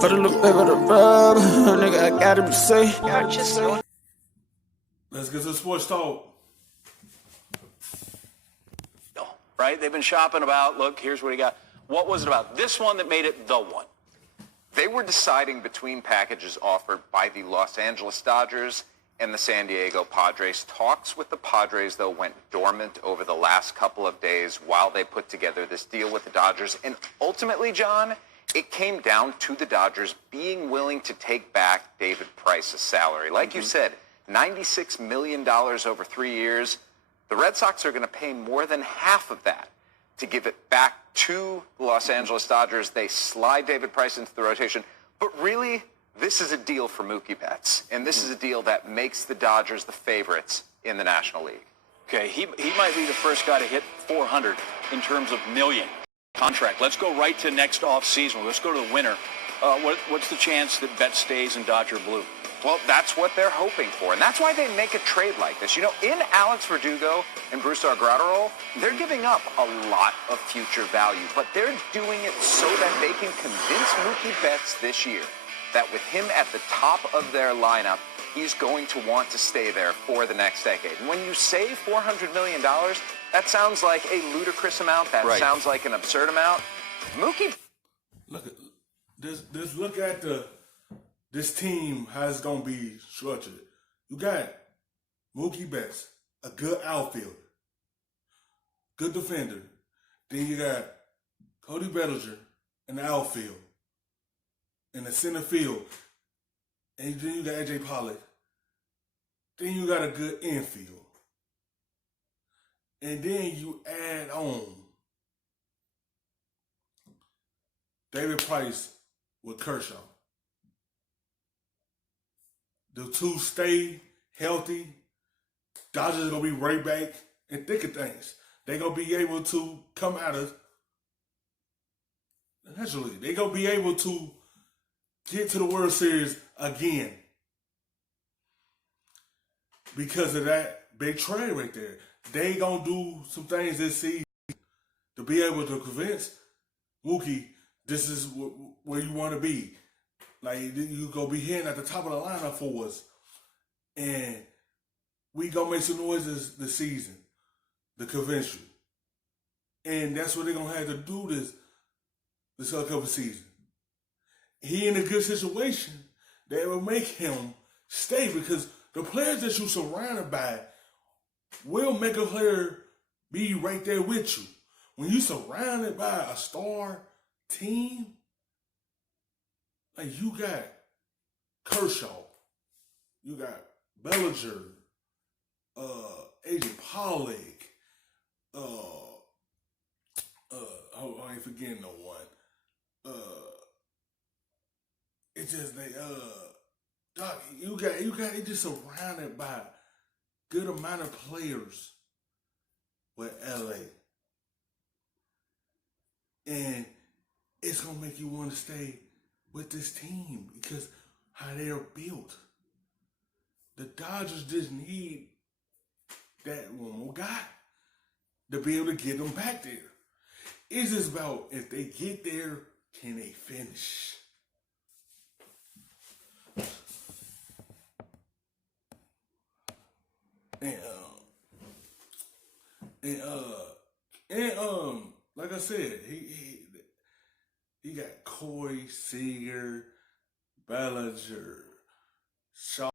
For the little baby to rub, nigga, I gotta be safe. Let's get to the sports talk. Right? They've been shopping about, look, here's what he got. What was it about this one that made it the one? They were deciding between packages offered by the Los Angeles Dodgers and the San Diego Padres. Talks with the Padres, though, went dormant over the last couple of days while they put together this deal with the Dodgers. And ultimately, John, it came down to the Dodgers being willing to take back David Price's salary. Like you said, $96 million over 3 years. The Red Sox are going to pay more than half of that to give it back to the Los Angeles Dodgers. They slide David Price into the rotation. But really, this is a deal for Mookie Betts. And this is a deal that makes the Dodgers the favorites in the National League. Okay, he might be the first guy to hit 400 in terms of million contract. Let's go right to next off season. Let's go to the winter. What's the chance that Betts stays in Dodger blue? Well, that's what they're hoping for, and that's why they make a trade like this. You know, in Alex Verdugo and Bruce Graterol, they're giving up a lot of future value, but they're doing it so that they can convince Mookie Betts this year that with him at the top of their lineup, he's going to want to stay there for the next decade. And when you say $400 million, that sounds like a ludicrous amount. That sounds like an absurd amount. Mookie... Look at this team, how it's going to be structured. You got Mookie Betts, a good outfielder, good defender. Then you got Cody Bellinger in the outfield, in the center field. And then you got A.J. Pollock. Then you got a good infield. And then you add on David Price with Kershaw. The two stay healthy. Dodgers are going to be right back in thick of things. They're going to be able to come at us. Naturally, they're going to be able to get to the World Series again. Because of that big trade right there. They going to do some things this season to be able to convince Mookie this is where you want to be. Like, you going to be hitting at the top of the lineup for us. And we going to make some noises this season to convince you. And that's what they're going to have to do this upcoming season. He in a good situation that will make him stay, because the players that you're surrounded by will make a player be right there with you. When you're surrounded by a star team, like, you got Kershaw, you got Bellinger, A.J. Pollock, I ain't forgetting no one. It's just Doc, you got it just surrounded by good amount of players with LA. And it's gonna make you want to stay with this team because how they're built. The Dodgers just need that one more guy to be able to get them back there. It's just about, if they get there, can they finish? And like I said, he got Corey, Seager, Bellinger, Shaw,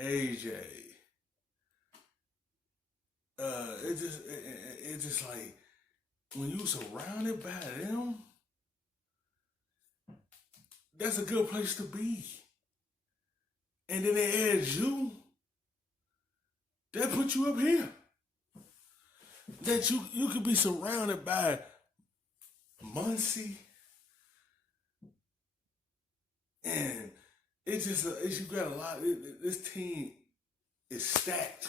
AJ. It's just like, when you surrounded by them, that's a good place to be. And then they add you, that put you up here. That you could be surrounded by Muncy, and it's just you got a lot. This team is stacked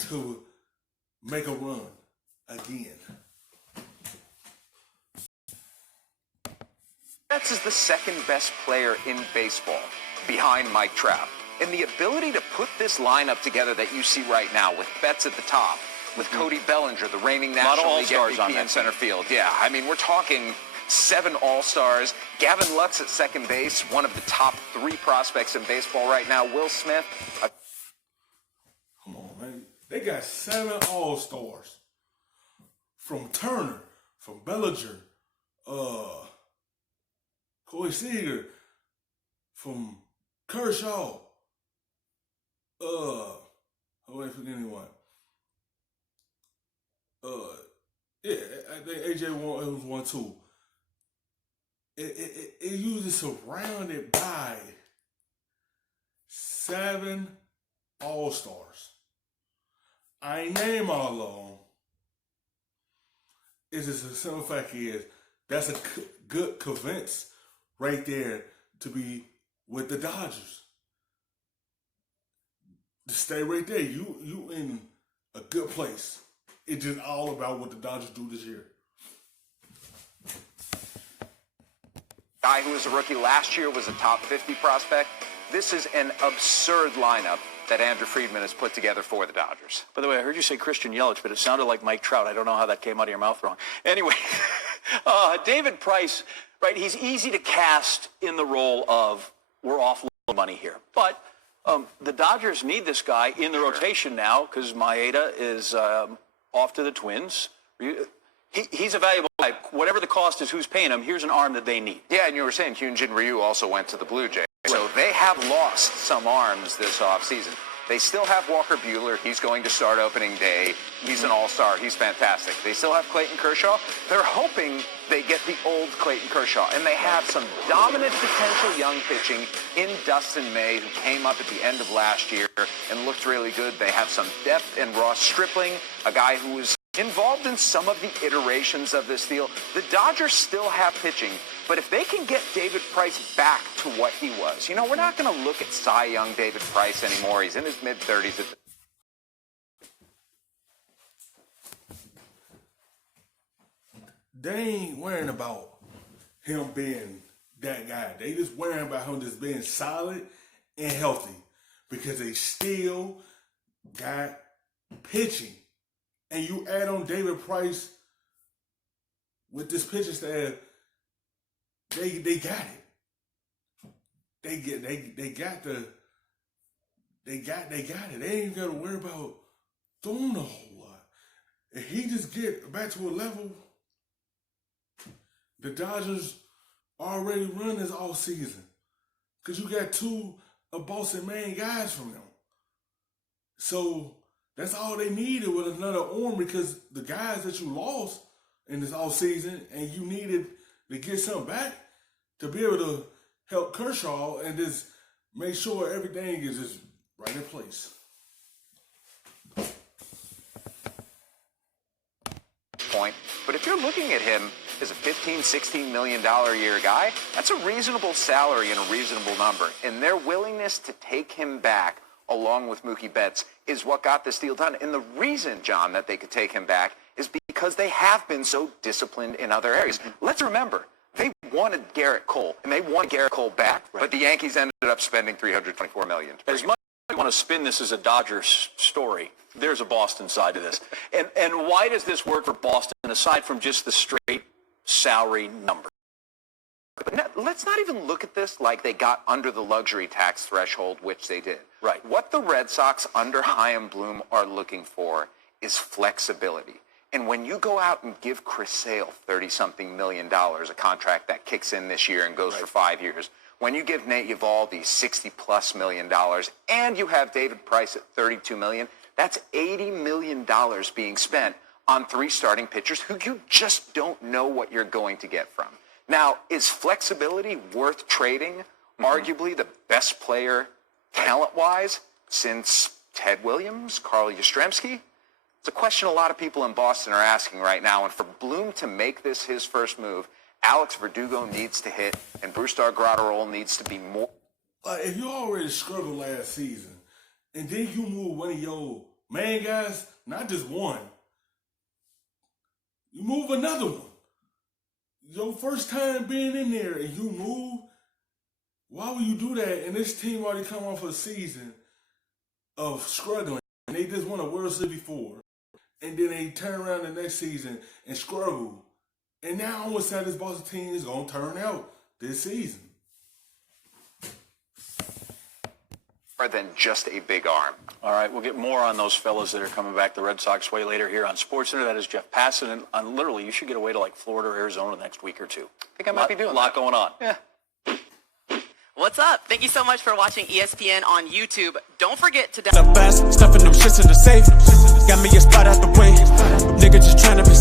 to make a run again. Betts is the second best player in baseball behind Mike Trout. And the ability to put this lineup together that you see right now with Betts at the top, with Cody Bellinger, the reigning National League MVP in center field. Yeah, I mean, we're talking 7 All-Stars. Gavin Lux at second base, one of the top 3 prospects in baseball right now. Will Smith. Come on, man. They got 7 All-Stars. From Turner, from Bellinger, Corey Seager, from Kershaw. I ain't forget anyone. Yeah, I think AJ was one too. It usually surrounded by 7 All-Stars. I ain't name all of them. It's just a simple fact is that's a good convince right there to be with the Dodgers. To stay right there, you in a good place. It's just all about what the Dodgers do this year. Guy who was a rookie last year was a top 50 prospect. This is an absurd lineup that Andrew Friedman has put together for the Dodgers. By the way, I heard you say Christian Yelich, but it sounded like Mike Trout. I don't know how that came out of your mouth wrong. Anyway, David Price, right, he's easy to cast in the role of we're offloading money here. But the Dodgers need this guy in the rotation now because Maeda is off to the Twins. He's a valuable guy. Whatever the cost is, who's paying him, here's an arm that they need. Yeah, and you were saying Hyunjin Ryu also went to the Blue Jays. So they have lost some arms this offseason. They still have Walker Buehler. He's going to start opening day. He's an all-star. He's fantastic. They still have Clayton Kershaw. They're hoping they get the old Clayton Kershaw. And they have some dominant potential young pitching in Dustin May, who came up at the end of last year and looked really good. They have some depth in Ross Stripling, a guy who was involved in some of the iterations of this deal. The Dodgers still have pitching, but if they can get David Price back to what he was, we're not going to look at Cy Young David Price anymore. He's in his mid-30s. They ain't worrying about him being that guy. They just worrying about him just being solid and healthy because they still got pitching. And you add on David Price with this pitching staff, they got it. They got it. They ain't gotta worry about throwing a whole lot. If he just get back to a level, the Dodgers already run this all season. Cause you got 2 of Boston main guys from them. So that's all they needed with another arm because the guys that you lost in this all season and you needed to get something back to be able to help Kershaw and just make sure everything is just right in place. But if you're looking at him as a $15, $16 million a year guy, that's a reasonable salary and a reasonable number. And their willingness to take him back along with Mookie Betts is what got this deal done. And the reason, John, that they could take him back is because they have been so disciplined in other areas. Let's remember, they wanted Garrett Cole, and they wanted Garrett Cole back, but the Yankees ended up spending $324 million. As much as I want to spin this as a Dodgers story, there's a Boston side to this. And why does this work for Boston, aside from just the straight salary number? But let's not even look at this like they got under the luxury tax threshold, which they did. Right. What the Red Sox under Chaim Bloom are looking for is flexibility. And when you go out and give Chris Sale $30-something million, a contract that kicks in this year and goes for 5 years, when you give Nate Eovaldi $60+ million, and you have David Price at $32 million, that's $80 million being spent on 3 starting pitchers who you just don't know what you're going to get from. Now, is flexibility worth trading? Arguably the best player talent-wise since Ted Williams, Carl Yastrzemski? It's a question a lot of people in Boston are asking right now. And for Bloom to make this his first move, Alex Verdugo needs to hit, and Brusdar Graterol needs to be more. If you already struggled last season, and then you move one of your main guys, not just one, you move another one. Your first time being in there and you move, why would you do that? And this team already come off a season of struggling. And they just won a World Series before. And then they turn around the next season and struggle And now what's how this Boston team is going to turn out this season. More than just a big arm. All right, we'll get more on those fellas that are coming back the Red Sox way later here on SportsCenter. That is Jeff Passan. And literally, you should get away to like Florida or Arizona the next week or two. I think I might be doing a lot that. going on. Yeah. What's up? Thank you so much for watching ESPN on YouTube. Don't forget to The best, stuffing them shits in the safe. Got me a spot out the way. Nigga just trying to be